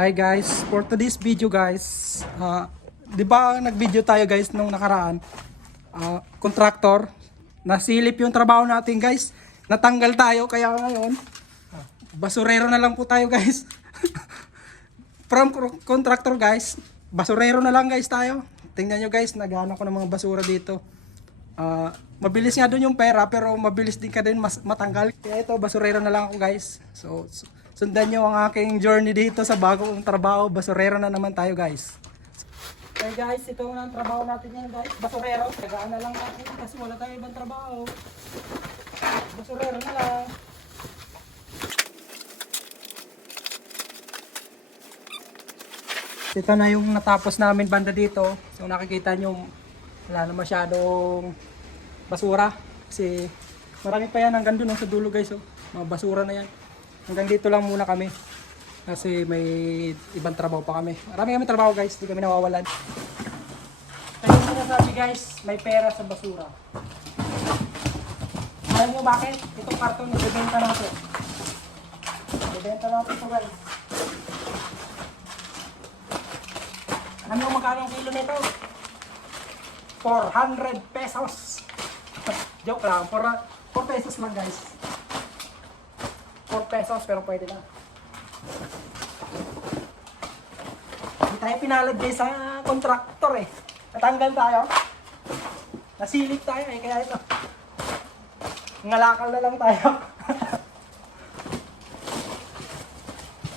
Hi guys, for today's video guys, di ba nag-video tayo guys nung nakaraan, contractor, nasilip yung trabaho natin guys, natanggal tayo kaya ngayon, basurero na lang po tayo guys. From contractor guys, basurero na lang guys tayo. Tingnan nyo guys, naghahanap ko ng mga basura dito. Mabilis nga doon yung pera pero mabilis din ka din matanggal. Kaya ito, basurero na lang ako guys. So sundan nyo ang aking journey dito sa bagong trabaho. Basurero na naman tayo guys. Okay guys, ito na ang trabaho natin yan guys. Basurero. Tagaan na lang natin kasi wala tayong ibang trabaho. Basurero na lang. Ito na yung natapos namin banda dito. So nakikita nyo wala na masyadong basura. Kasi marami pa yan hanggang doon sa dulo guys. Oh. Mga basura na yan. Hanggang dito lang muna kami. Kasi may ibang trabaho pa kami. Marami kami trabaho guys. Hindi kami nawawalan. Kaya yung sinasabi guys, may pera sa basura. Alam nyo bakit? Itong karton ibebenta natin. Ibebenta natin ito guys. Alam nyo magkano ang kilo nito? 400 pesos. Joke lang. 4 pesos lang guys. 4 pesos pero pwede na. Hindi tayo pinalad guys sa contractor eh. Natanggal tayo. Nasilip tayo eh. Kaya ito. Ngalakal na lang tayo.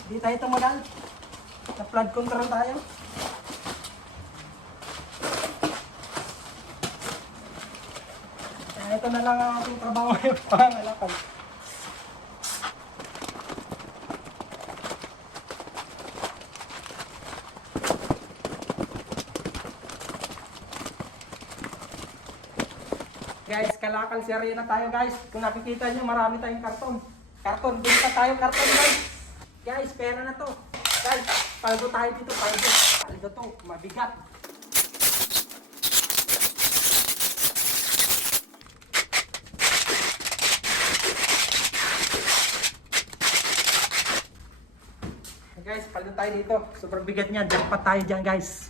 Hindi tayo tumagal. Na-flood control tayo. Kaya ito na lang ang ating trabaho yung pangalakal. Guys, kalakal serye na tayo guys. Kung nakikita nyo, marami tayong karton. Karton, binta tayo karton guys. Guys, pera na to. Guys, paldo tayo dito, paldo. Paldo to, mabigat. Guys, paldo tayo dito. Sobrang bigat niyan. Jackpot tayo dyan guys.